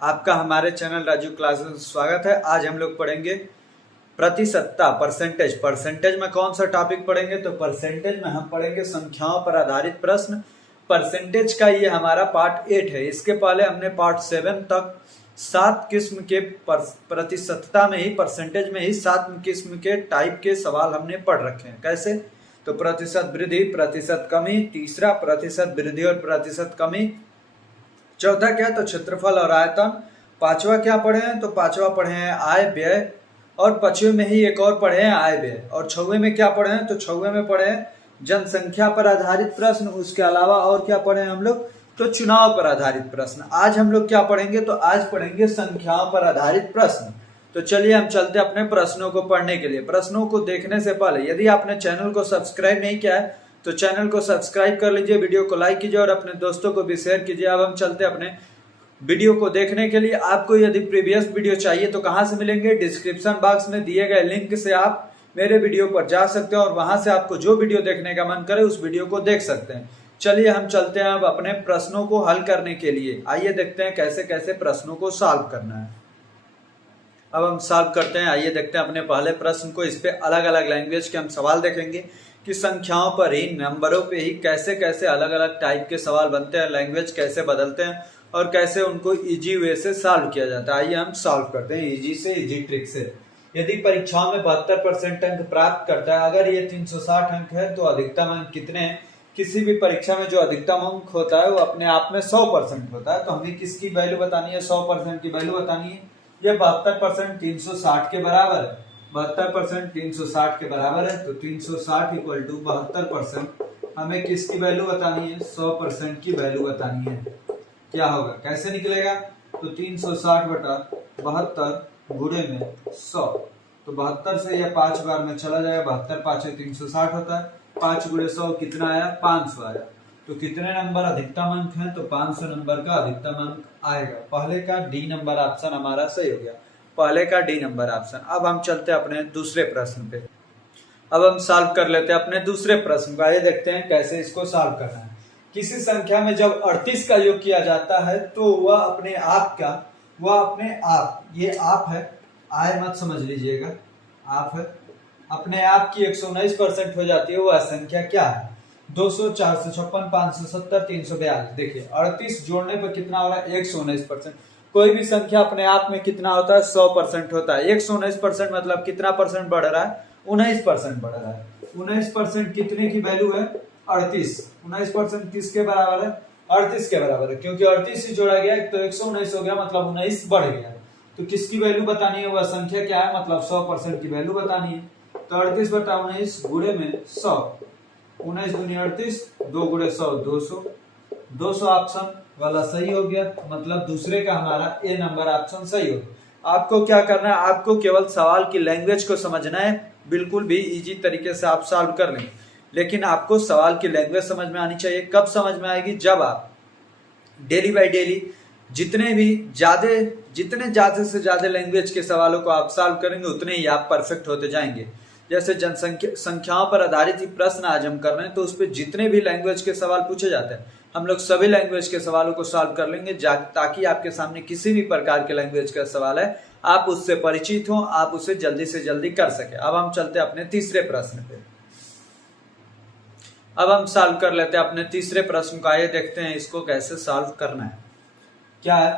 आपका हमारे channel Raju classes में स्वागत है। आज हम लोग पढ़ेंगे प्रतिशतता, परसेंटेज। परसेंटेज में कौन सा टॉपिक पढ़ेंगे? तो परसेंटेज में हम पढ़ेंगे संख्याओं पर आधारित प्रश्न। परसेंटेज का ये हमारा पार्ट 8 है। इसके पहले हमने पार्ट 7 तक 7 किस्म के प्रतिशतता में ही, परसेंटेज में ही 7 किस्म के टाइप के सवाल हमने पढ़ रखे हैं। कैसे? तो प्रतिशत वृद्धि, प्रतिशत कमी, तीसरा प्रतिशत वृद्धि और प्रतिशत कमी, चौथा क्या? तो क्षेत्रफल और आयतन। पांचवा क्या पढ़े हैं? तो पांचवा पढ़े हैं आय व्यय, और पांचवे में ही एक और पढ़े हैं आय व्यय। और छठवें में क्या पढ़े हैं? तो छठवें में पढ़े हैं जनसंख्या पर आधारित प्रश्न। उसके अलावा और क्या पढ़े हैं हम लोग? तो चुनाव पर आधारित प्रश्न। आज हम लोग क्या पढ़ेंगे? तो आज पढ़ेंगे संख्याओं पर आधारित प्रश्न। तो चलिए हम चलते अपने प्रश्नों को पढ़ने के लिए। प्रश्नों को देखने से पहले यदि आपने चैनल को सब्सक्राइब नहीं किया है तो चैनल को सब्सक्राइब कर लीजिए, वीडियो को लाइक कीजिए और अपने दोस्तों को भी शेयर कीजिए। अब हम चलते अपने वीडियो को देखने के लिए। आपको यदि प्रीवियस वीडियो चाहिए तो कहां से मिलेंगे? डिस्क्रिप्शन बॉक्स में दिए गए लिंक से आप मेरे वीडियो पर जा सकते हैं और वहां से आपको जो वीडियो देखने का मन करे उस वीडियो को देख सकते हैं। चलिए हम चलते हैं अब अपने प्रश्नों को हल करने के लिए। आइए देखते हैं कैसे कैसे प्रश्नों को सॉल्व करना है। अब हम सॉल्व करते हैं। आइए देखते हैं अपने पहले प्रश्न को। इस पे अलग अलग लैंग्वेज के हम सवाल देखेंगे कि संख्याओं पर ही, नंबरों पे ही कैसे कैसे अलग अलग टाइप के सवाल बनते हैं, लैंग्वेज कैसे बदलते हैं और कैसे उनको इजी वे से सॉल्व किया जाता है। आइए हम सॉल्व करते हैं इजी से, इजी ट्रिक से। यदि परीक्षाओं में 72% अंक प्राप्त करता है, अगर ये 360 अंक है तो अधिकतम अंक कितने हैं? किसी भी परीक्षा में जो अधिकतम अंक होता है वो अपने आप में 100% होता है। तो हमें किसकी वैल्यू बतानी है? 100% की वैल्यू बतानी है। ये 72% 360 के बराबर है। 72% 360 के बराबर है, तो 360 इक्वल टू 72%। हमें किसकी वैल्यू बतानी है? 100% की वैल्यू बतानी है। क्या होगा, कैसे निकलेगा? तो 360 बटा 72 गुणे में 100। तो 72 से यह 5 बार में चला जाएगा। 72 5 360 होता है। 5 गुणे 100 कितना आया? 500 आया। तो कितने नंबर अधिकतम अंक हैं? तो 500 नंबर का अधिकतम अंक आएगा। पहले का डी नंबर ऑप्शन हमारा सही हो गया। पहले का डी नंबर ऑप्शन। अब हम चलते अपने दूसरे प्रश्न पे। अब हम सॉल्व कर लेते हैं अपने दूसरे प्रश्न को। आइए देखते हैं कैसे इसको सॉल्व करना है। किसी संख्या में जब 38 का योग किया जाता है तो वह अपने आप का, वह अपने आप, ये आप है, आय मत समझ लीजिएगा, आप है, अपने आप की 119% हो जाती है। वह संख्या क्या है? 200, 456, 570, 342। देखिए 38 जोड़ने पर कितना हो रहा है? 119%। कोई भी संख्या अपने आप में कितना होता है? 100% होता है। 119% मतलब कितना परसेंट बढ़ रहा है? 19% बढ़ रहा है। 19% कितने की वैल्यू है? 38। 19% किसके बराबर है? 38 के बराबर है, क्योंकि 38 से जोड़ा गया तो 119 हो गया, मतलब 19 बढ़ गया। तो किसकी वैल्यू बतानी है? वह संख्या क्या है? मतलब 100% की वैल्यू बतानी है। तो 38 बटा 19 गुणे में 100। 19 दूनी 38, 2 गुणे 100 200। 200 ऑप्शन वाला सही हो गया, मतलब दूसरे का हमारा ए नंबर ऑप्शन सही हो गया। आपको क्या करना है? आपको केवल सवाल की लैंग्वेज को समझना है। बिल्कुल भी इजी तरीके से आप सॉल्व कर लेंगे, लेकिन आपको सवाल की लैंग्वेज समझ में आनी चाहिए। कब समझ में आएगी? जब आप डेली बाय डेली जितने ज्यादा से ज्यादा लैंग्वेज के सवालों को आप सॉल्व करेंगे उतने ही आप परफेक्ट होते जाएंगे। जैसे संख्याओं पर आधारित ही प्रश्न आज हम कर रहे हैं, तो उस पर जितने भी लैंग्वेज के सवाल पूछे जाते हैं हम लोग सभी लैंग्वेज के सवालों को सॉल्व कर लेंगे, ताकि आपके सामने किसी भी प्रकार के लैंग्वेज का सवाल है आप उससे परिचित हो, आप उसे जल्दी से जल्दी कर सके। अब हम चलते अपने तीसरे प्रश्न पे। अब हम सॉल्व कर लेते हैं अपने तीसरे प्रश्न को। आइए देखते हैं इसको कैसे सॉल्व करना है। क्या है?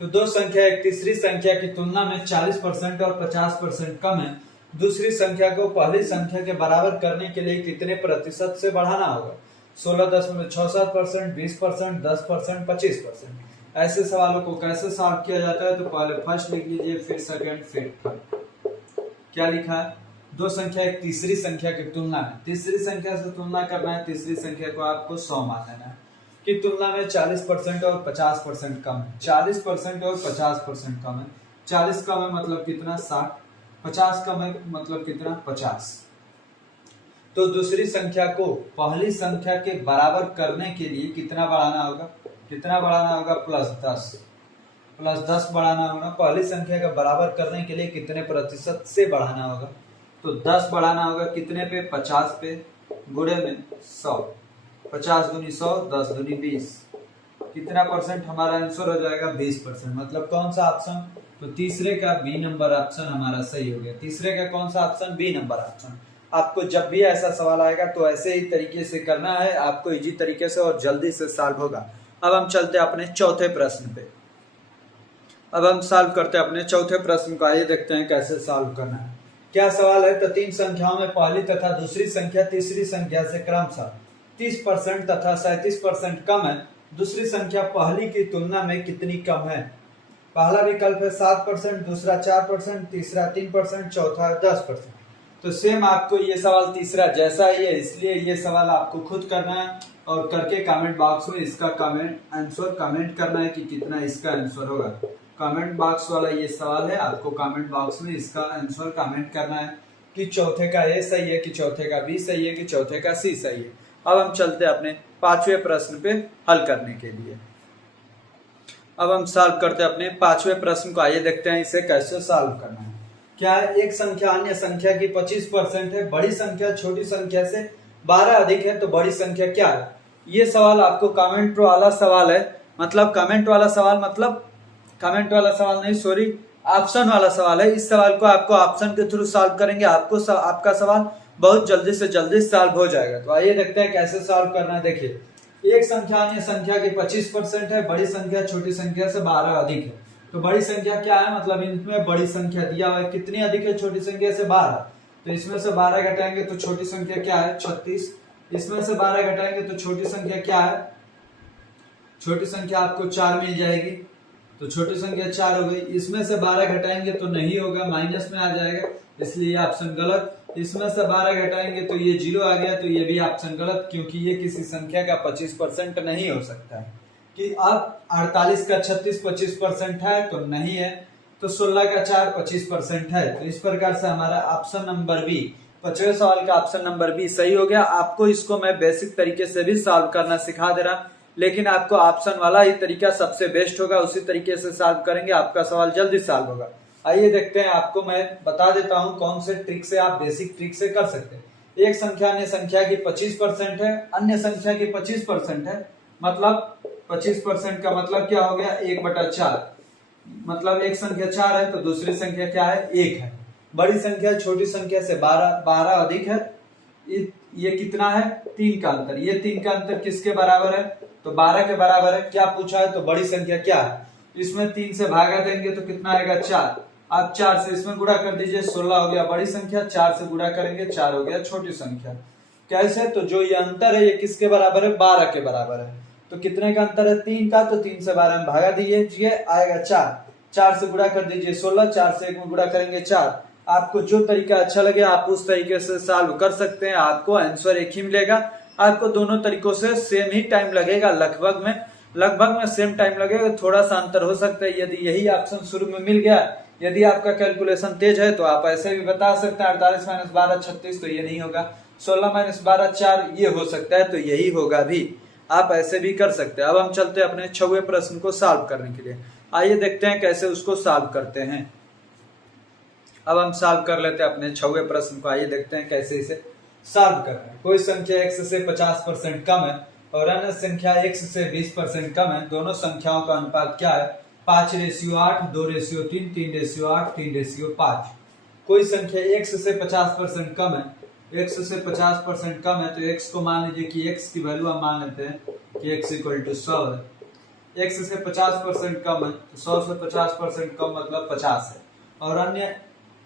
तो दो संख्या एक तीसरी संख्या की तुलना में 40% और 50% कम है। दूसरी संख्या को पहली संख्या के बराबर करने के लिए कितने प्रतिशत से बढ़ाना होगा? 16.67%, 20%, 10%, 25%। ऐसे सवालों को कैसे सॉल्व किया जाता है? तो पहले फर्स्ट लिख लीजिए, फिर सेकंड, फिर थर्ड। क्या लिखा है? दो संख्या एक तीसरी संख्या की तुलना में, तीसरी संख्या से तुलना करना है। तीसरी संख्या को आपको 100 मान लेना है कि तुलना में 40% और 50% कम है। 40% और 50% कम है। 40 कम है मतलब कितना? 60। 50 कम है मतलब कितना? 50। तो दूसरी संख्या को पहली संख्या के बराबर करने के लिए कितना बढ़ाना होगा? कितना बढ़ाना होगा? +10। +10 बढ़ाना होगा। पहली संख्या का बराबर करने के लिए कितने प्रतिशत से बढ़ाना होगा? तो 10 बढ़ाना होगा। कितने पे? 50 पे, गुणे में 100। 50 दूनी 100, 10 दूनी 20। कितना परसेंट हमारा आंसर हो जाएगा 20%। मतलब कौन सा ऑप्शन, तो तीसरे का बी नंबर ऑप्शन हमारा सही हो गया। तीसरे का कौन सा ऑप्शन, बी नंबर ऑप्शन। आपको जब भी ऐसा सवाल आएगा तो ऐसे ही तरीके से करना है, आपको इजी तरीके से और जल्दी से सॉल्व होगा। अब हम चलते हैं अपने चौथे प्रश्न पे। अब हम सॉल्व करते हैं अपने चौथे प्रश्न को। आइए देखते हैं कैसे सॉल्व करना है। क्या सवाल है, तो तीन संख्याओं में पहली तथा दूसरी संख्या तीसरी संख्या से क्रमशः 30% तथा 37% कम है। दूसरी संख्या पहली की तुलना में कितनी कम है। पहला विकल्प है 7%, दूसरा 4%, तीसरा 3%, चौथा 10%। तो सेम आपको ये सवाल तीसरा जैसा ही है, इसलिए ये सवाल आपको खुद करना है और करके कमेंट बॉक्स में इसका आंसर कमेंट करना है कि कितना इसका आंसर होगा। कमेंट बॉक्स वाला ये सवाल है, आपको कमेंट बॉक्स में इसका आंसर कमेंट करना है कि चौथे का ए सही है, कि चौथे का बी सही है, कि चौथे का सी सही है। अब हम चलते हैं अपने पांचवें प्रश्न पे हल करने के लिए। अब हम सॉल्व करते हैं अपने पांचवें प्रश्न को। आइए देखते हैं इसे कैसे सॉल्व करना है। क्या है, एक संख्या अन्य संख्या की 25% है, बड़ी संख्या छोटी संख्या से 12 अधिक है, तो बड़ी संख्या क्या है। ये सवाल आपको कमेंट वाला सवाल है, मतलब कमेंट वाला सवाल नहीं, सॉरी, ऑप्शन वाला सवाल है। इस सवाल को आपको ऑप्शन के थ्रू सॉल्व करेंगे, आपका सवाल बहुत जल्दी से जल्दी सॉल्व हो जाएगा। तो आइए देखते हैं कैसे सॉल्व करना है। देखिए, एक संख्या अन्य संख्या की 25% है, बड़ी संख्या छोटी संख्या से 12 अधिक है, तो बड़ी संख्या क्या है, मतलब इनमें बड़ी संख्या दिया हुआ है, कितनी अधिक है, छोटी संख्या से 12। तो इसमें से 12 घटाएंगे तो छोटी संख्या क्या है, 36। इसमें से 12 घटाएंगे तो छोटी संख्या क्या है, छोटी संख्या आपको 4 मिल जाएगी, तो छोटी संख्या 4 हो गई। इसमें से 12 घटाएंगे तो नहीं होगा, माइनस में आ जाएगा, इसलिए ये ऑप्शन गलत। इसमें से 12 घटाएंगे तो ये 0 आ गया, तो ये भी ऑप्शन गलत, क्योंकि ये किसी संख्या का 25% नहीं हो सकता है। कि अब 48 का 36 25% है, तो नहीं है। तो 16 का 4 25% है। तो इस प्रकार से हमारा ऑप्शन नंबर बी, 5वें सवाल का ऑप्शन नंबर बी सही हो गया। आपको इसको मैं बेसिक तरीके से भी सॉल्व करना सिखा दे रहा, लेकिन आपको ऑप्शन वाला ही तरीका सबसे बेस्ट होगा, उसी तरीके से सॉल्व करेंगे, आपका सवाल जल्दी सॉल्व होगा। आइए देखते हैं, आपको मैं बता देता हूं कौन से ट्रिक से आप बेसिक ट्रिक से कर सकते हैं। एक संख्या अन्य संख्या की 25% है, अन्य संख्या की 25% है, मतलब 25% का मतलब क्या हो गया, 1/4। मतलब एक संख्या 4 है तो दूसरी संख्या क्या है, 1 है। बड़ी संख्या छोटी संख्या से 12 अधिक है, ये कितना है, 3 का अंतर। ये 3 का अंतर किसके बराबर है, तो 12 के बराबर है। क्या पूछा है, तो बड़ी संख्या क्या है। इसमें 3 से भागा देंगे तो कितना आएगा, 4। आप 4 से इसमें गुणा कर दीजिए, 16 हो गया बड़ी संख्या, 4 से गुणा करेंगे 4 हो गया छोटी संख्या। कैसे, तो जो ये अंतर है ये किसके बराबर है, 12 के बराबर है। तो कितने का अंतर है, 3 का, तो 3 से 12 में भागा दीजिए, आएगा 4। 4 से गुणा कर दीजिए 16, 4 से 1 में गुणा करेंगे 4। आपको जो तरीका अच्छा लगे आप उस तरीके से सॉल्व कर सकते हैं, आपको आंसर एक ही मिलेगा। आपको दोनों तरीकों से सेम ही टाइम लगेगा, लगभग में सेम टाइम लगेगा, थोड़ा सा अंतर हो सकता है। यदि यही ऑप्शन शुरू में मिल गया, यदि आपका कैलकुलेशन तेज है, तो आप ऐसे भी बता सकते हैं 48 - 12 36, तो ये नहीं होगा। 16 - 12 4, ये हो सकता है, तो यही होगा भी। आप ऐसे भी कर सकते हैं। अब हम चलते हैं अपने 6वें प्रश्न को सॉल्व करने के लिए। आइए देखते हैं कैसे उसको सॉल्व करते हैं। अब हम सॉल्व कर लेते हैं अपने 6वें प्रश्न को। आइए देखते हैं कैसे इसे सॉल्व कर रहे हैं। कोई संख्या x से 50% कम है और अन्य संख्या x से 20% कम है। दोनों संख्याओं का अनुपात क्या है, 5:8, 2:3, 3:8, 3:5। कोई संख्या x से 50% कम है, x से 50% कम है, तो x को मान लीजिए कि x की वैल्यू हम मान लेते हैं कि x = 100 है। x से 50% कम है, तो 100 से 50% कम मतलब 50 है।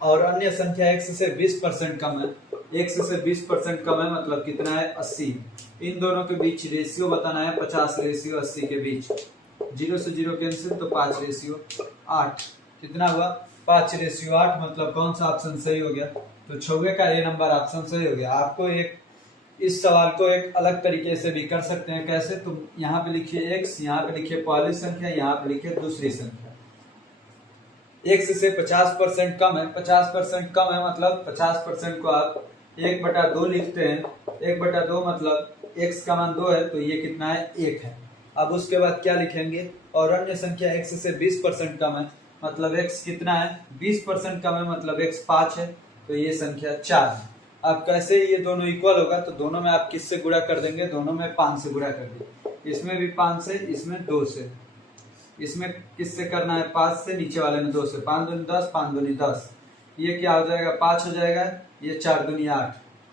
और अन्य संख्या x से 20% कम है, x से 20% कम है मतलब कितना है, 80। इन दोनों के बीच रेशियो बताना है, 50:80 के बीच। 0 से 0 कैंसिल, तो 5:8। कितना हुआ, 5:8, मतलब कौन सा ऑप्शन सही हो गया, तो 6वें का ए नंबर ऑप्शन सही हो गया। आपको इस सवाल को एक अलग तरीके से भी कर सकते हैं। कैसे, तो यहाँ पे लिखिए x, यहाँ पे लिखिए पहली संख्या, यहाँ पे लिखिए दूसरी संख्या। x से 50% कम है, 50% कम है मतलब 50% को आप 1/2 लिखते हैं। 1/2 मतलब x का मान 2 है, तो ये कितना है, 1 है। अब उसके बाद क्या लिखेंगे, और अन्य संख्या x से 20% कम है, मतलब x कितना है, 20% कम है, मतलब x 5 है, तो ये संख्या 4 है। अब कैसे ये दोनों इक्वल होगा, तो दोनों में आप किससे गुणा कर देंगे, दोनों में 5 से गुणा कर देंगे। इसमें भी 5 से, इसमें 2 से, इसमें किससे करना है 5 से, नीचे वाले में 2 से, 5 दूनी 10, 5 दूनी 10, ये क्या हो जाएगा 5 हो जाएगा, ये 4 दूनी 8,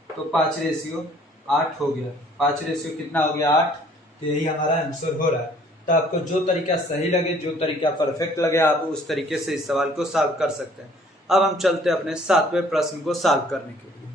तो 5 रेशियो 8 हो गया। 5 रेशियो कितना हो गया 8, तो यही हमारा आंसर हो रहा है। तो आपको जो तरीका सही लगे, जो तरीका परफेक्ट लगे, आप उस तरीके से इस सवाल को सॉल्व कर सकते हैं। अब हम चलते हैं अपने 7वें प्रश्न को सॉल्व करने के लिए।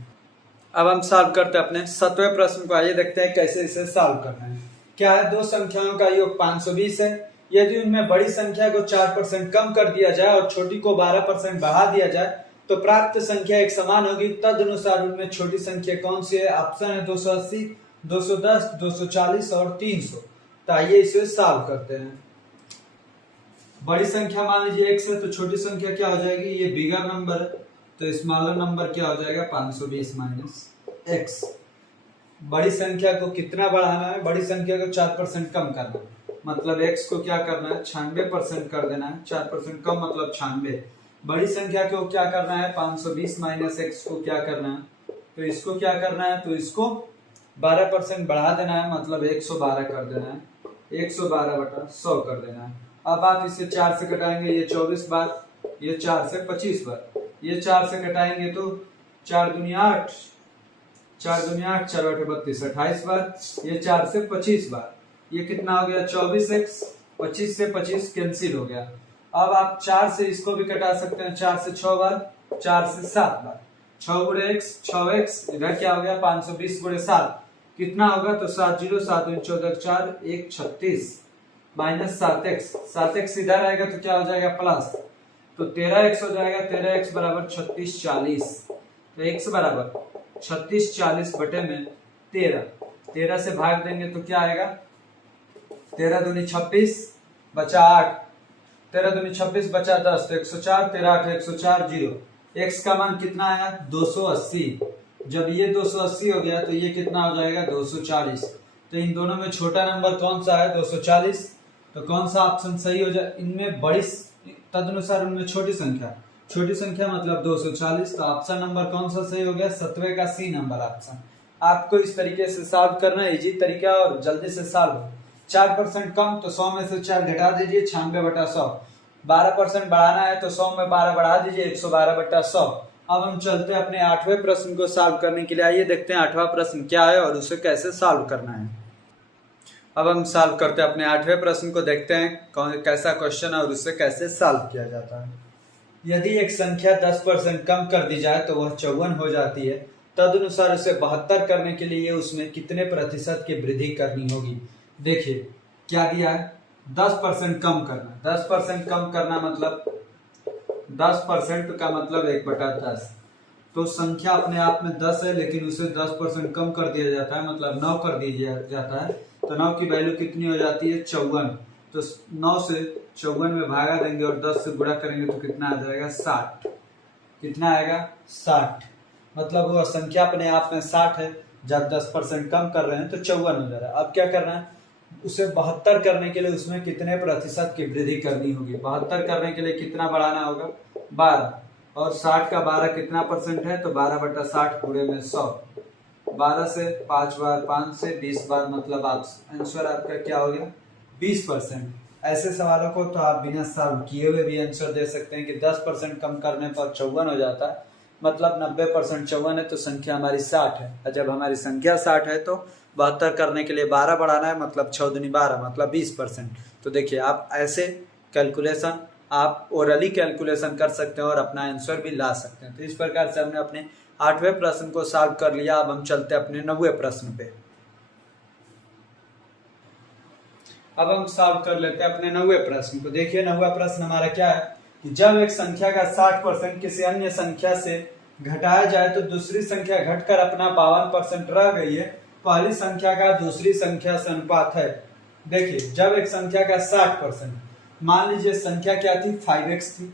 अब हम सॉल्व करते हैं अपने 7वें प्रश्न को। आइए देखते हैं कैसे इसे सॉल्व करना है। क्या है, दो संख्याओं का योग 520 है। यदि उनमें बड़ी संख्या को 4% कम कर दिया जाए और छोटी को 12% बढ़ा दिया जाए तो प्राप्त संख्या एक समान होगी। तदनुसार उनमें छोटी संख्या कौन सी है? ऑप्शन है 280, 210, 240 और 300। तो आइए इसे सॉल्व करते हैं। बड़ी संख्या मान लीजिए x है, तो छोटी संख्या क्या हो जाएगी? ये बिगर नंबर है, तो स्मॉलर नंबर क्या हो जाएगा? 520 माइनस x। बड़ी संख्या को कितना बढ़ाना है? बड़ी संख्या को 4% कम करना है, मतलब x को क्या करना है? 96% कर देना है। 4% कम मतलब 96। बड़ी संख्या को क्या करना है? 520 माइनस x को क्या करना है? तो इसको क्या करना है? तो इसको 12% बढ़ा देना है, मतलब 112 कर देना है। 112/100 कर देना है। अब आप इसे 4 से कटाएंगे, ये 24 बार, ये 4 से 25 बार, ये 4 से कटाएंगे तो 4 दूनी 8, 4 दूनी 8, 4 8 32, 28 बार, ये 4 से 25 बार, ये कितना हो गया? 24x। 25 से 25 कैंसिल हो गया। अब आप 4 से इसको भी कटा सकते हैं, 4 से 6 बार, 4 से 7 बार, 6 गुणे x, 6x, इधर क्या हो गया? 520 गुणे 7 कितना होगा? तो 7 0 7 14 4 1 36 माइनस 7x। 7x इधर आएगा तो क्या हो जाएगा? प्लस, तो 13x हो जाएगा। 13x बराबर 36 40। तो x बराबर 36 40 बटे में 13। 13 से भाग देंगे तो क्या आएगा? 13 दूनी 26 बचा 8, 13 दूनी 26 बचा 10, तो 104, 13 8 104 0। x का मान कितना आया? 280। जब ये 280 हो गया तो ये कितना हो जाएगा? 240। तो इन दोनों में छोटा नंबर कौन सा है? 240। तो कौन सा ऑप्शन सही हो जाए? इनमें बड़ी, तदनुसार उनमें छोटी संख्या, छोटी संख्या मतलब 240। तो ऑप्शन नंबर कौन सा सही हो गया? 7वें का सी नंबर ऑप्शन। आपको इस तरीके से सॉल्व करना है, इजी तरीका और जल्दी से सॉल्व। 4% कम तो 100 में से 4 घटा दीजिए, 96/100। 12% बढ़ाना है तो 100 में 12 बढ़ा दीजिए, 112/100। अब हम चलते हैं अपने 8वें प्रश्न को सॉल्व करने के लिए। आइए देखते हैं 8वां प्रश्न क्या है और उसे कैसे सॉल्व करना है। अब हम सॉल्व करते हैं अपने 8वें प्रश्न को, देखते हैं कैसा क्वेश्चन है और उसे कैसे सॉल्व किया जाता है। यदि एक संख्या 10% कम कर दी जाए तो वह 54 हो जाती है। तदनुसार उसे 72 करने के लिए उसमें कितने प्रतिशत की वृद्धि करनी होगी? देखिए क्या दिया है, 10% कम करना। 10% कम करना मतलब 10% का मतलब 1/10। तो संख्या अपने आप में 10 है, लेकिन उसे 10% कम कर दिया जाता है, मतलब 9 कर दिया जाता है। तो 9 की वैल्यू कितनी हो जाती है? 54। तो 9 से 54 में भागा देंगे और 10 से गुणा करेंगे तो कितना आ जाएगा? 60। कितना आएगा? 60। मतलब वो संख्या अपने आप में 60 है, जब 10% कम कर रहे हैं तो 54 हो जा रहा है। अब क्या करना है? उसे 72 करने के लिए उसमें कितने प्रतिशत की वृद्धि करनी होगी? 72 करने के लिए कितना बढ़ाना होगा? 12। और 60 का 12 कितना परसेंट है? तो 12/60 पूरे में 100। 12 से 5 बार, 5 से 20 बार, मतलब आंसर आपका क्या हो गया? 20%। ऐसे सवालों को तो आप बिना सॉल्व किए हुए भी आंसर दे सकते हैं कि 10% कम करने पर 54 हो जाता है, मतलब 90% 54 है तो संख्या हमारी 60 है। और जब हमारी संख्या 60 है तो 72 करने के लिए 12 बढ़ाना है, मतलब 6 दूनी 12, मतलब 20%। तो देखिए आप ऐसे कैलकुलेशन, आप ओरली कैलकुलेशन कर सकते हैं और अपना आंसर भी ला सकते हैं। तो इस प्रकार से हमने अपने 8वें प्रश्न को सॉल्व कर लिया। अब हम चलते हैं अपने 9वें प्रश्न पे। अब हम सॉल्व कर लेते हैं अपने 9वें प्रश्न को। देखिए 9वां प्रश्न हमारा क्या है कि जब एक संख्या का 60% किसी अन्य संख्या से घटाया जाए तो दूसरी संख्या घटकर अपना 52% रह गई है। पहली संख्या का दूसरी संख्या से अनुपात है। देखिए जब एक संख्या का 60%, मान लीजिए संख्या क्या थी? 5x थी।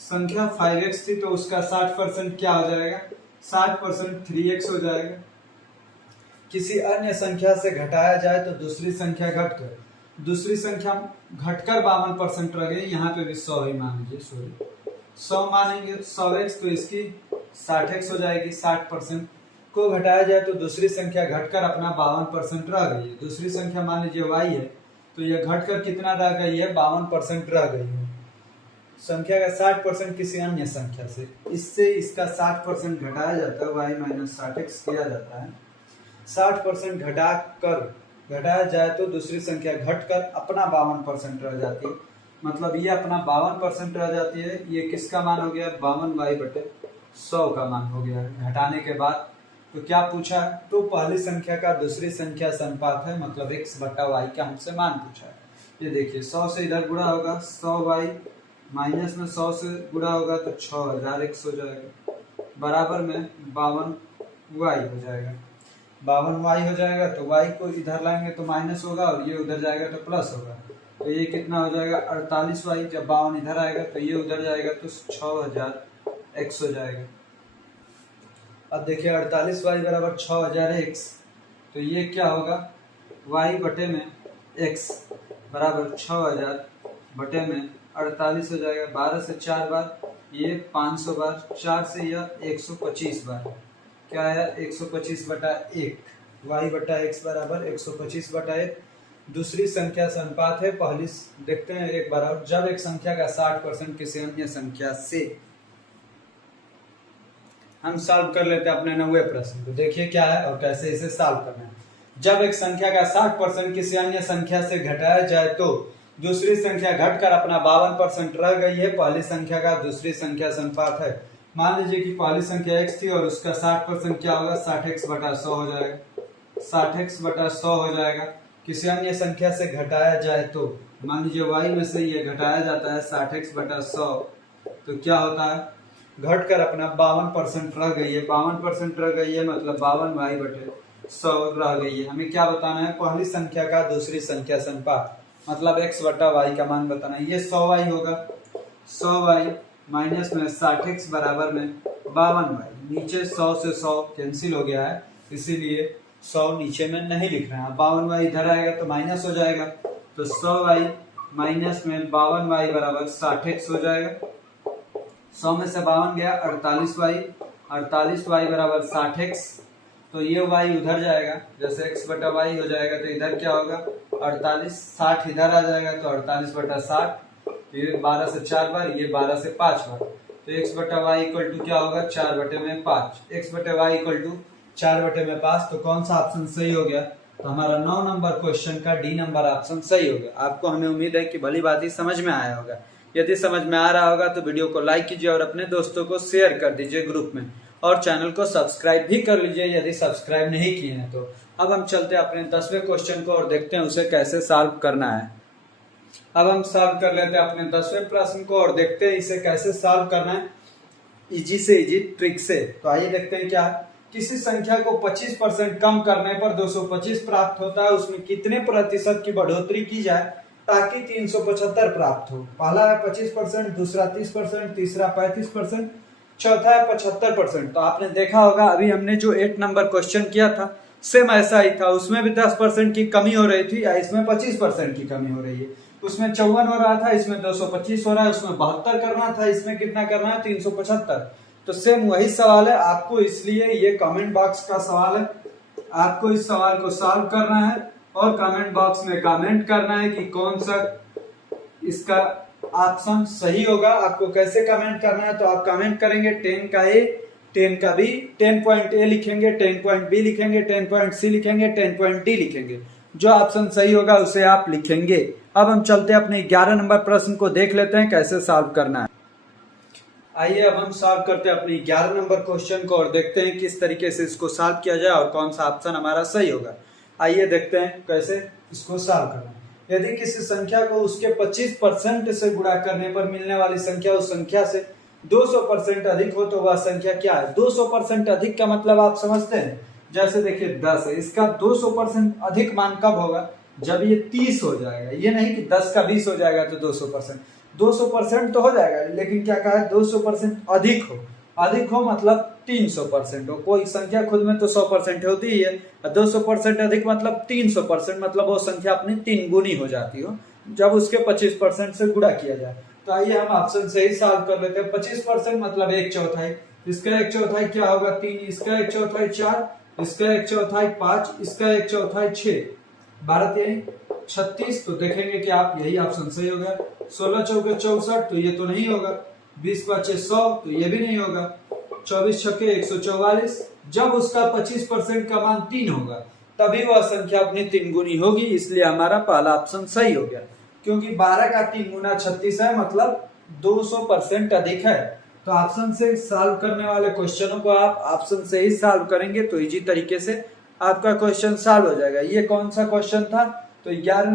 संख्या 5x थी तो उसका 60% क्या हो जाएगा? 60% 3x हो जाएगा। किसी अन्य संख्या से घटाया जाए तो दूसरी संख्या घटकर, दूसरी संख्या घटकर 52% रह गई। यहाँ पे भी 100 ही मान लीजिए, सॉरी 100 मानेंगे 100x, तो इसकी 60x हो जाएगी 60%। को घटाया जाए तो दूसरी संख्या घटकर अपना 52% रह गई है। दूसरी संख्या मान लीजिए y है, तो यह घटकर कितना रह गई है, 52% रह गई है। संख्या का 60% किसी अन्य संख्या से, इससे इसका 60% घटाया जाता है, y माइनस 60x किया जाता है। 60% घटाया जाए तो दूसरी संख्या घटकर अपना 52% रह जाती है। मतलब ये अपना 52% रह जाती है। ये किसका मान हो गया, 52y/100 का मान हो गया घटाने के बाद। तो क्या पूछा है, तो पहली संख्या का दूसरी संख्या से अनुपात है, मतलब x/y का हमसे मान पूछा है। ये देखिए 100 से इधर गुणा होगा, 100y माइनस में 100 से गुणा होगा तो 6000x हो जाएगा, बराबर में 52y हो जाएगा। 52y हो जाएगा तो y को इधर लाएंगे तो माइनस होगा और ये उधर जाएगा तो प्लस होगा। तो ये कितना हो जाएगा, 48y। जब 52 इधर आएगा तो ये उधर जाएगा तो 6000x हो जाएगा। अब देखिए 48y बराबर 6000x, तो ये क्या होगा, y बटे में x बराबर 6000 बटे में 48 हो जाएगा। 12 से 4 बार, ये 500 बार, 4 से यह 125 बार। क्या है, 125/1, y बटा x बराबर 125/1। दूसरी संख्या से अनुपात है। पहली देखते हैं एक बार और, जब एक संख्या का 60% किसी अन्य संख्या से। हम सॉल्व कर लेते हैं अपने 90वें प्रश्न को। देखिए क्या है और कैसे इसे सॉल्व करना है। जब एक संख्या का 60% किसी अन्य संख्या से घटाया जाए तो दूसरी संख्या घटकर अपना 52% रह गई है। पहली संख्या का दूसरी संख्या से अनुपात है। मान लीजिए कि पहली संख्या x थी और उसका 60% क्या होगा, 60x/100 हो जाएगा। 60x/100 हो जाएगा। किसी अन्य संख्या से घटाया जाए तो मान लीजिए y में से ये घटाया जाता है 60x/100, तो क्या होता है, घटकर अपना 52% रह गई है। 52% रह गई है मतलब 52y/100 रह गई है। हमें क्या बताना है, पहली संख्या का दूसरी संख्या से अनुपात, मतलब x/y का मान बताना है। ये 100y होगा, 100y माइनस में 60x बराबर में 52y। नीचे 100 से 100 कैंसिल हो गया है, इसीलिए 100 नीचे में नहीं लिख रहे हैं। 52y इधर आएगा तो माइनस हो जाएगा, तो 100y माइनस में 52y बराबर 60x हो जाएगा। 100 में से 52 गया, 48y, 48y बराबर 60x। तो ये y उधर जाएगा, जैसे x/y हो जाएगा तो इधर क्या होगा, 48, 60 इधर आ जाएगा तो 48/60। ये 12 से 4 बार, ये 12 से 5 बार, तो x/y इक्वल टू क्या होगा, 4/5। x/y equal to 4/5। तो कौन सा ऑप्शन सही हो गया, तो हमारा 9 नंबर क्वेश्चन का डी नंबर ऑप्शन सही हो गया। आपको हमें उम्मीद है कि भली बात ही समझ में आया होगा। यदि समझ में आ रहा होगा तो वीडियो को लाइक कीजिए और अपने दोस्तों को शेयर कर दीजिए ग्रुप में, और चैनल को सब्सक्राइब भी कर लीजिए यदि सब्सक्राइब नहीं किए हैं तो। अब हम चलते हैं अपने 10वें क्वेश्चन को और देखते हैं उसे कैसे सॉल्व करना है। अब हम सॉल्व कर लेते हैं अपने 10वें प्रश्न को और देखते हैं इसे कैसे सॉल्व करना है, इजी से इजी ट्रिक से। तो आइए देखते हैं क्या है। किसी संख्या को 25% कम करने पर 225 प्राप्त होता है, उसमें कितने प्रतिशत की बढ़ोतरी की जाए ताकि 375 प्राप्त हो। पहला है 25%, दूसरा 30%, तीसरा 35%, चौथा है 75%। तो आपने देखा होगा अभी हमने जो 8 नंबर क्वेश्चन किया था सेम ऐसा ही था। उसमें भी 10% की कमी हो रही थी, या इसमें 25% की कमी हो रही है। उसमें 54 हो रहा था, इसमें 225 हो रहा है। उसमें 72 करना था, इसमें कितना करना है, 375। तो सेम वही सवाल है आपको, इसलिए ये कमेंट बॉक्स का सवाल है। आपको इस सवाल को सॉल्व करना है और कमेंट बॉक्स में कमेंट करना है कि कौन सा इसका ऑप्शन सही होगा। आपको कैसे कमेंट करना है, तो आप कमेंट करेंगे 10 का ए, 10 का बी, 10 पॉइंट ए लिखेंगे, 10 पॉइंट बी लिखेंगे, 10 पॉइंट सी लिखेंगे, 10 पॉइंट डी लिखेंगे। जो ऑप्शन सही होगा उसे आप लिखेंगे। अब हम चलते हैं अपने 11 नंबर प्रश्न को देख लेते हैं कैसे सॉल्व करना है। आइए अब हम सॉल्व करते हैं अपनी 11 नंबर क्वेश्चन को और देखते हैं किस तरीके से इसको सॉल्व किया जाए और कौन सा ऑप्शन हमारा सही होगा। आइए देखते हैं कैसे इसको सॉल्व करना है। यदि किसी संख्या को उसके 25% से गुणा करने पर मिलने वाली संख्या उस संख्या से 200% अधिक हो तो वह संख्या क्या है। 200% अधिक का मतलब आप समझते हैं, जैसे देखिए 10 है, इसका 200% अधिक मान कब होगा, जब ये 30 हो जाएगा। ये नहीं कि 10 का 20 हो जाएगा तो 200%। 200% तो हो जाएगा, लेकिन क्या कहा है, 200% अधिक हो। अधिक हो मतलब 300% हो। कोई संख्या खुद में तो 100% होती ही है, 200% अधिक मतलब 300%, मतलब वो संख्या अपनी 3 गुनी हो जाती हो जब उसके 25% से गुणा किया जाए। तो आइए हम ऑप्शन से ही सॉल्व कर लेते हैं। 25% मतलब 1/4, इसका 1/4 क्या होगा 3, इसका 1/4 4, इसका 1/4 5, इसका 1/4 6, 12 3 36। तो देखेंगे कि आप यही ऑप्शन सही होगा। 16 चौके 64, तो ये तो नहीं होगा। 20 5 100, तो ये भी नहीं होगा। 24 छक्के 144। जब उसका 25% का मान 3 होगा तभी वह संख्या अपनी 3 गुनी होगी, इसलिए हमारा पहला ऑप्शन सही हो गया। क्योंकि 12 का 3 गुना 36 है, मतलब 200% अधिक है। तो ऑप्शन से सॉल्व करने वाले क्वेश्चनों को आप ऑप्शन से ही सॉल्व करेंगे तो इजी तरीके से आपका क्वेश्चन सॉल्व हो जाएगा। ये कौन सा क्वेश्चन था? तो 11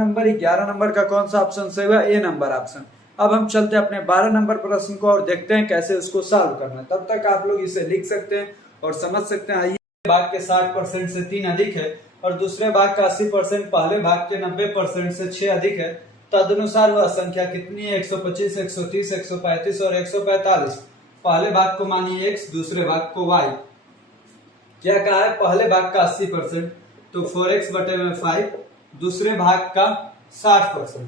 नंबर का कौन सा ऑप्शन सही हुआ? ए नंबर ऑप्शन। अब हम चलते हैं अपने 12 नंबर प्रश्न को और देखते हैं कैसे उसको सॉल्व करना है। तब तक आप लोग इसे लिख सकते हैं और समझ सकते हैं। आइए, भाग के 60% से 3 अधिक है और दूसरे भाग का 80% पहले भाग के 90% से 6 अधिक है, तदनुसार वह संख्या कितनी है? 125, 130, 135 और 145। पहले भाग को मानिए x, दूसरे भाग को y। क्या कहा है? पहले भाग का 80%, तो 4x बटे में 5। दूसरे भाग का 60%,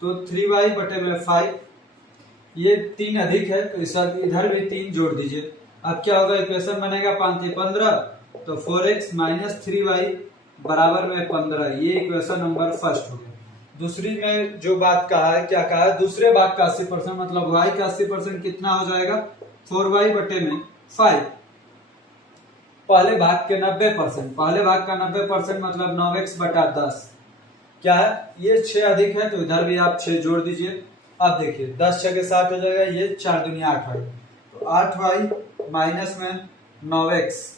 तो 3y बटे में 5। ये 3 अधिक है तो इधर भी 3 जोड़ दीजिए। अब क्या होगा? इक्वेशन बनेगा 5 3 15, तो 4x माइनस 3y बराबर में 15। ये इक्वेशन नंबर फर्स्ट हो गया। दूसरी में जो बात कहा है, क्या कहा है? दूसरे भाग का 80%, मतलब y का 80% कितना हो जाएगा? 4y बटे में 5। पहले भाग के 90%, पहले भाग का 90% मतलब 9x बटा 10। क्या है? ये 6 अधिक है तो इधर भी आप 6 जोड़ दीजिए। अब देखिए 10 6 के 60 हो जाएगा, ये 4 दुनिया 8y, तो 8y माइनस में 9x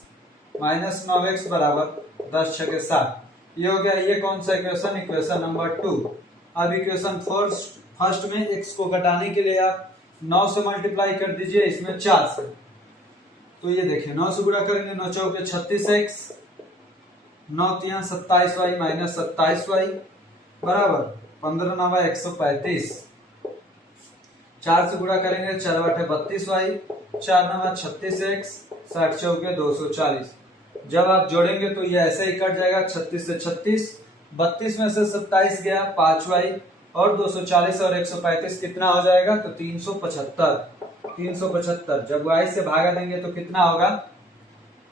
बराबर 10 6 के 60। ये हो गया। ये कौन सा इक्वेशन? Equation number 2। अब इक्वेशन फर्स्ट में x को घटाने के लिए आप 9 से मल्टीप्लाई कर दीजिए, इसमें 4 से। तो ये देखिए 9 से गुणा करेंगे, 9 चौके 36x, 9 3 27y माइनस 27y बराबर 15 9 135। 4 से गुणा करेंगे, 4 बटे 32y, 4 9 36x, 60 चौके 240। जब आप जोड़ेंगे तो ये ऐसे ही कट जाएगा, 36 से 36, 32 में से 27 गया, 5y और 240 और 135 कितना हो जाएगा? तो 375। 375 जब y से भागा देंगे तो कितना होगा?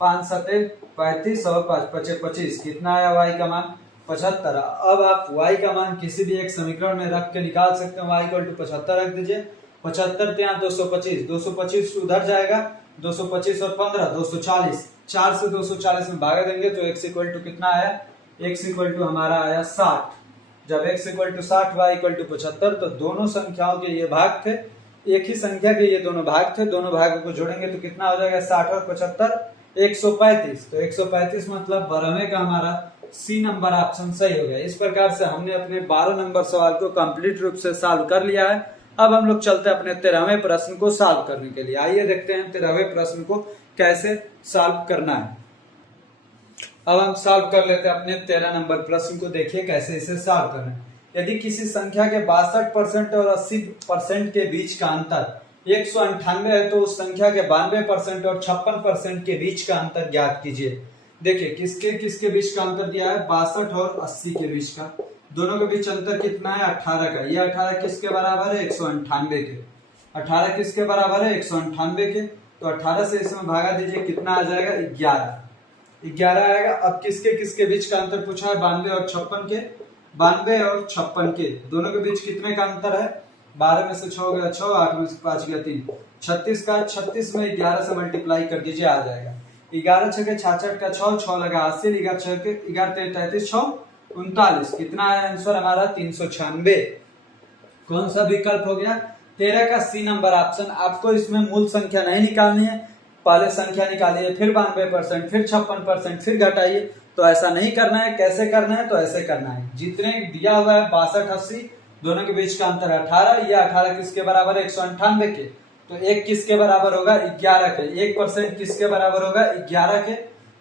5 7 35 और 5 5 25। कितना आया y का मान? 75। अब आप y का मान किसी भी एक समीकरण में रख के निकाल सकते हैं। y इक्वल टू 75 रख दीजिए। 75 यहाँ 225, 225 उधर जाएगा, 225 और 15 240। 4 से 240 में भागा देंगे तो x इक्वल टू कितना आया? x इक्वल टू हमारा आया 60। जब x equal to 60 y equal to 75, तो दोनों संख्याओं के ये भाग थे, एक ही संख्या के ये दोनों भाग थे। दोनों भागों को जोड़ेंगे तो कितना हो जाएगा? 60 और 75 135। तो 135 मतलब 12वें का हमारा सी नंबर ऑप्शन सही हो गया। इस प्रकार से हमने अपने 12 नंबर सवाल को कंप्लीट रूप से सॉल्व कर लिया है। अब हम लोग चलते हैं अपने 13वें प्रश्न को सॉल्व करने के लिए। आइए देखते हैं 13वें प्रश्न को कैसे सॉल्व करना है। अब हम सॉल्व कर लेते हैं अपने 13 नंबर प्रश्न को। देखिए कैसे इसे सॉल्व करना है। यदि किसी संख्या के 62% और 80% के बीच का अंतर 198 है तो उस संख्या के 92% और 56% के बीच का अंतर ज्ञात कीजिए। देखिए किसके किसके बीच का अंतर दिया है? 62 और 80 के बीच का। दोनों के बीच अंतर कितना है? 18 का। ये 18 किसके बराबर है? 198 के। 18 किसके बराबर है? 198 के। तो 18 से इसमें भागा दीजिए, कितना आ जाएगा? 11 आएगा। अब किसके किसके बीच का अंतर पूछा है? 92 और 56 के। 92 और 56 के दोनों के बीच कितने का अंतर है? 12 में से 6 गया 6, 8 में से 5 गया 3, 36 का। 36 में 11 से मल्टीप्लाई कर दीजिए, आ जाएगा 11 6 के 66 का 6, 6 लगा 80, 11 6 के 11 33 6 39। कितना है आंसर हमारा? 396। कौन सा विकल्प हो गया? 13 का सी नंबर ऑप्शन। आपको इसमें मूल संख्या नहीं निकालनी है, पहले संख्या निकालिए, फिर 92%, फिर 56%, फिर घटाइए। तो ऐसा नहीं करना है। कैसे करना है? तो ऐसे करना है। जितने दिया हुआ है 62 80, दोनों के बीच का अंतर 18। ये 18 किसके बराबर है? 198 के। तो एक किसके बराबर होगा? 11 के। 1% किसके बराबर होगा? 11 के।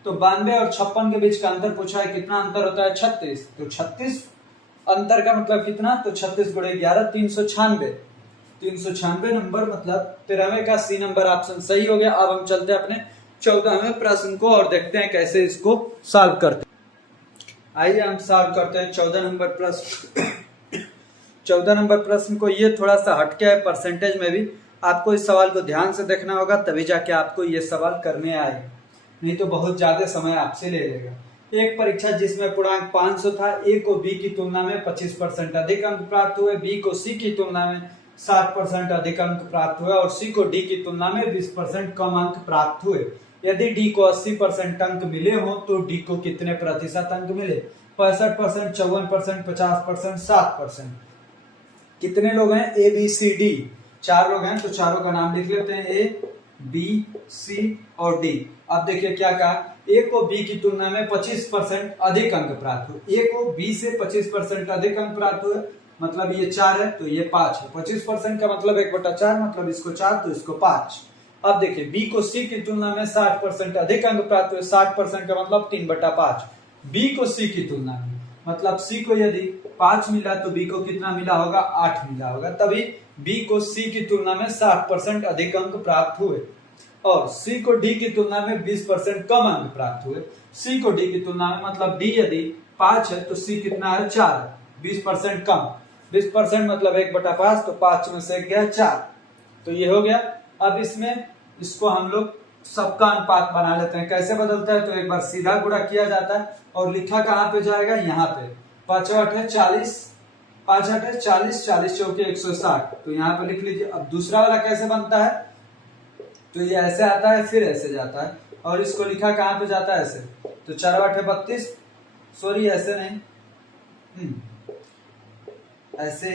तो 92 और 56 के बीच का अंतर पूछा है, कितना अंतर होता है? 36। तो 36 अंतर का मतलब कितना? तो 36 गुणे 11 396। 396 नंबर मतलब 13वें का सी नंबर ऑप्शन सही हो गया। अब हम चलते हैं अपने 14वें प्रश्न को और देखते हैं कैसे इसको सॉल्व करते हैं। आइए हम सॉल्व करते हैं 14 नंबर प्रश्न। 14 नंबर प्रश्न को। ये थोड़ा सा हटके है परसेंटेज में भी। आपको इस सवाल को ध्यान से देखना होगा, तभी जाके आपको ये सवाल करने आए, नहीं तो बहुत ज्यादा समय आपसे ले लेगा। एक परीक्षा जिसमें पूर्णांक 500 था, ए को बी की तुलना में 25% अधिक अंक प्राप्त हुए, बी को सी की तुलना में 60% अधिक अंक प्राप्त हुए और सी को डी की तुलना में 20% कम अंक प्राप्त हुए। यदि डी को 80% अंक मिले हो तो डी को कितने प्रतिशत अंक मिले? 65%, 54%, 50%, 60%। कितने लोग हैं? ए बी सी डी, 4 लोग हैं, तो चारों का नाम लिख लेते हैं, ए बी सी और डी। अब देखिए क्या कहा, ए को बी की तुलना में 25% अधिक अंक प्राप्त हुए। ए को बी से 25% अधिक अंक प्राप्त हुए, मतलब ये 4 है तो ये 5 है। 25% का मतलब 1/4, मतलब इसको 4 तो इसको 5। अब देखिए बी को सी की तुलना में 60% अधिक अंक प्राप्त हुए, 60% का मतलब 3/5। बी को सी की तुलना में, मतलब सी को यदि 5 मिला तो बी को कितना मिला होगा? 8 मिला होगा। तभी बी को सी की तुलना में 60% अधिक अंक प्राप्त हुए और सी को डी की तुलना में 20% कम अंक प्राप्त हुए। सी को डी की तुलना में, मतलब डी यदि 5 है तो सी कितना है? 4 है, 20% कम। 20% मतलब 1/5, तो 5 में से गया 4, तो ये हो गया। अब इसमें इसको हम लोग सबका अनुपात बना लेते हैं। कैसे बदलता है? तो एक बार सीधा गुणा किया जाता है और लिखा कहाँ पे जाएगा? यहाँ पे। 5 8 है 40, 5 8 है 40, 40 चौके 160, तो यहाँ पे लिख लीजिए। अब दूसरा वाला कैसे बनता है? तो ये ऐसे आता है फिर ऐसे जाता है और इसको लिखा कहाँ पे जाता है? ऐसे। तो 4 8 है 32, सॉरी ऐसे नहीं, ऐसे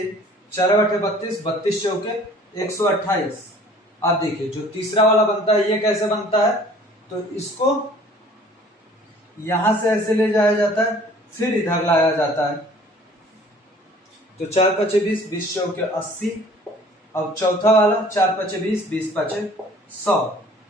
4 8 है 32, 32 चौके 128। आप देखिए जो तीसरा वाला बनता है ये कैसे बनता है? तो इसको यहां से ऐसे ले जाया जाता है फिर इधर लाया जाता है। तो 4 5 20, 20 चौके 80। अब चौथा वाला 4 5 20, 20 5 100।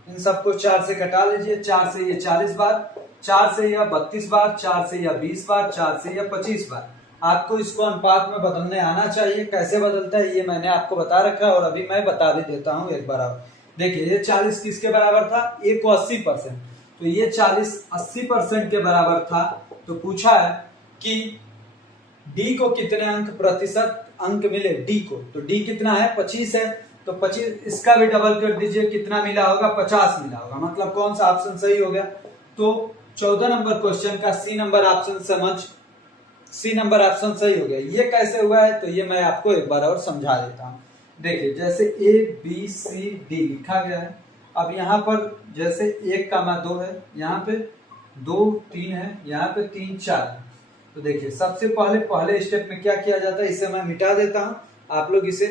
इन सबको 4 से कटा लीजिए। 4 से ये 40 बार, 4 से यह 32 बार, 4 से यह 20 बार, 4 से यह 25 बार। आपको इसको अनुपात में बदलने आना चाहिए। कैसे बदलता है ये मैंने आपको बता रखा है और अभी मैं बता भी देता हूं एक बार। आप देखिए ये 40 किसके बराबर था? ए को 80%, तो ये 40 80% के बराबर था। तो पूछा है कि डी को कितने अंक प्रतिशत अंक मिले? डी को, तो डी कितना है? 25 है, तो 25 इसका भी डबल कर दीजिए, कितना मिला होगा? 50 मिला होगा। मतलब कौन सा ऑप्शन सही हो गया? तो 14 नंबर क्वेश्चन का C number option C number option सही हो गया। ये कैसे हुआ है? तो ये मैं आपको एक बार और समझा देता हूँ। देखिए जैसे ए बी सी डी लिखा गया है। अब यहाँ पर जैसे 1 का 2 है, यहाँ पे 2 3 है, यहाँ पे 3 4 है। तो देखिए सबसे पहले स्टेप में क्या किया जाता है? इसे मैं मिटा देता हूँ, आप लोग इसे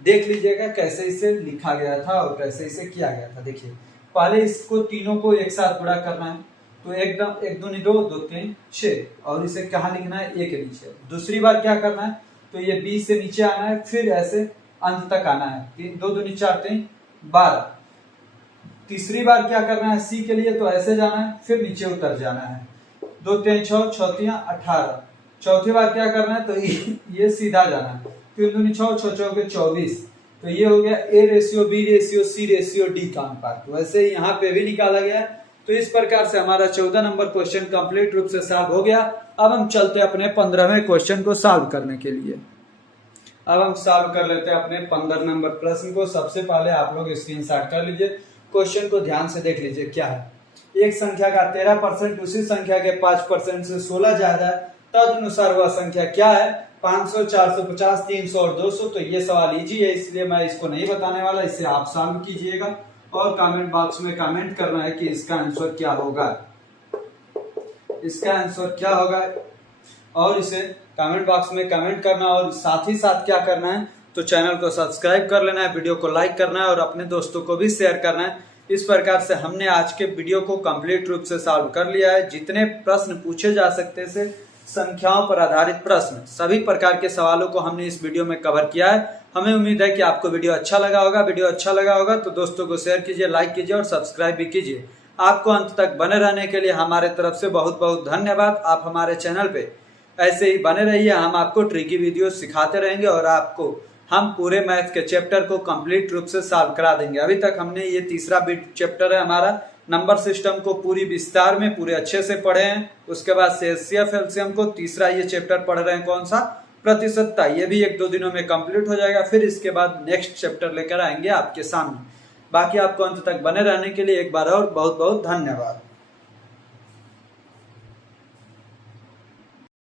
देख लीजिएगा कैसे इसे लिखा गया था और कैसे इसे किया गया था। देखिए पहले इसको तीनों को एक साथ गुणा करना है, तो एकदम 1 2 2 2 3 6 और इसे कहाँ लिखना है? ए के नीचे। दूसरी बार क्या करना है? तो ये बी से नीचे आना है, फिर ऐसे अंत तक आना है। 2 2 4 3 12। तीसरी बार क्या करना है? सी के लिए तो ऐसे जाना है, फिर नीचे उतर जाना है। 2 3 6 6 18। चौथी बार क्या करना है? तो ये सीधा जाना है, 3 2 6 6 6 24। तो ये हो गया A ratio B ratio C ratio D का अनुपात। वैसे यहाँ पे भी निकाला गया। तो इस प्रकार से हमारा 14 नंबर क्वेश्चन कंप्लीट रूप से सॉल्व हो गया। अब हम चलते हैं अपने 15वें क्वेश्चन को सॉल्व करने के लिए। अब हम सॉल्व कर लेते हैं अपने 15 नंबर प्रश्न को। सबसे पहले आप लोग स्क्रीनशॉट कर लीजिए, क्वेश्चन को ध्यान से देख लीजिए क्या है। एक संख्या का 13% उसी संख्या के 5% से 16 ज्यादा है, तदनुसार वह संख्या क्या है? 500, 450, 300 और 200। तो ये सवाल इजी है, इसलिए मैं इसको नहीं बताने वाला, इसे आप सॉल्व कीजिएगा और कमेंट बॉक्स में कमेंट करना है कि इसका आंसर क्या होगा। इसका आंसर क्या होगा और इसे कमेंट बॉक्स में कमेंट करना और साथ ही साथ क्या करना है? तो चैनल को सब्सक्राइब कर लेना है, वीडियो को लाइक करना है और अपने दोस्तों को भी शेयर करना है। इस प्रकार से हमने आज के वीडियो को कंप्लीट रूप से सॉल्व कर लिया है। जितने प्रश्न पूछे जा सकते थे, संख्याओं पर आधारित प्रश्न, सभी प्रकार के सवालों को हमने इस वीडियो में कवर किया है। हमें उम्मीद है कि आपको वीडियो अच्छा लगा होगा। वीडियो अच्छा लगा होगा तो दोस्तों को शेयर कीजिए, लाइक कीजिए और सब्सक्राइब भी कीजिए। आपको अंत तक बने रहने के लिए हमारे तरफ से बहुत बहुत धन्यवाद। आप हमारे चैनल पे ऐसे ही बने रहिए, हम आपको ट्रिकी वीडियो सिखाते रहेंगे और आपको हम पूरे मैथ के चैप्टर को कंप्लीट रूप से सॉल्व करा देंगे। अभी तक हमने ये तीसरा चैप्टर है हमारा, नंबर सिस्टम को पूरी विस्तार में पूरे अच्छे से पढ़े हैं। उसके बाद से एचसीएफ एलसीएम को तीसरा ये चैप्टर पढ़ रहे हैं, कौन सा? प्रतिशतता, ये भी 1-2 दिनों में कंप्लीट हो जाएगा। फिर इसके बाद नेक्स्ट चैप्टर लेकर आएंगे आपके सामने। बाकी आपको अंत तक बने रहने के लिए एक बार और बहुत बहुत धन्यवाद।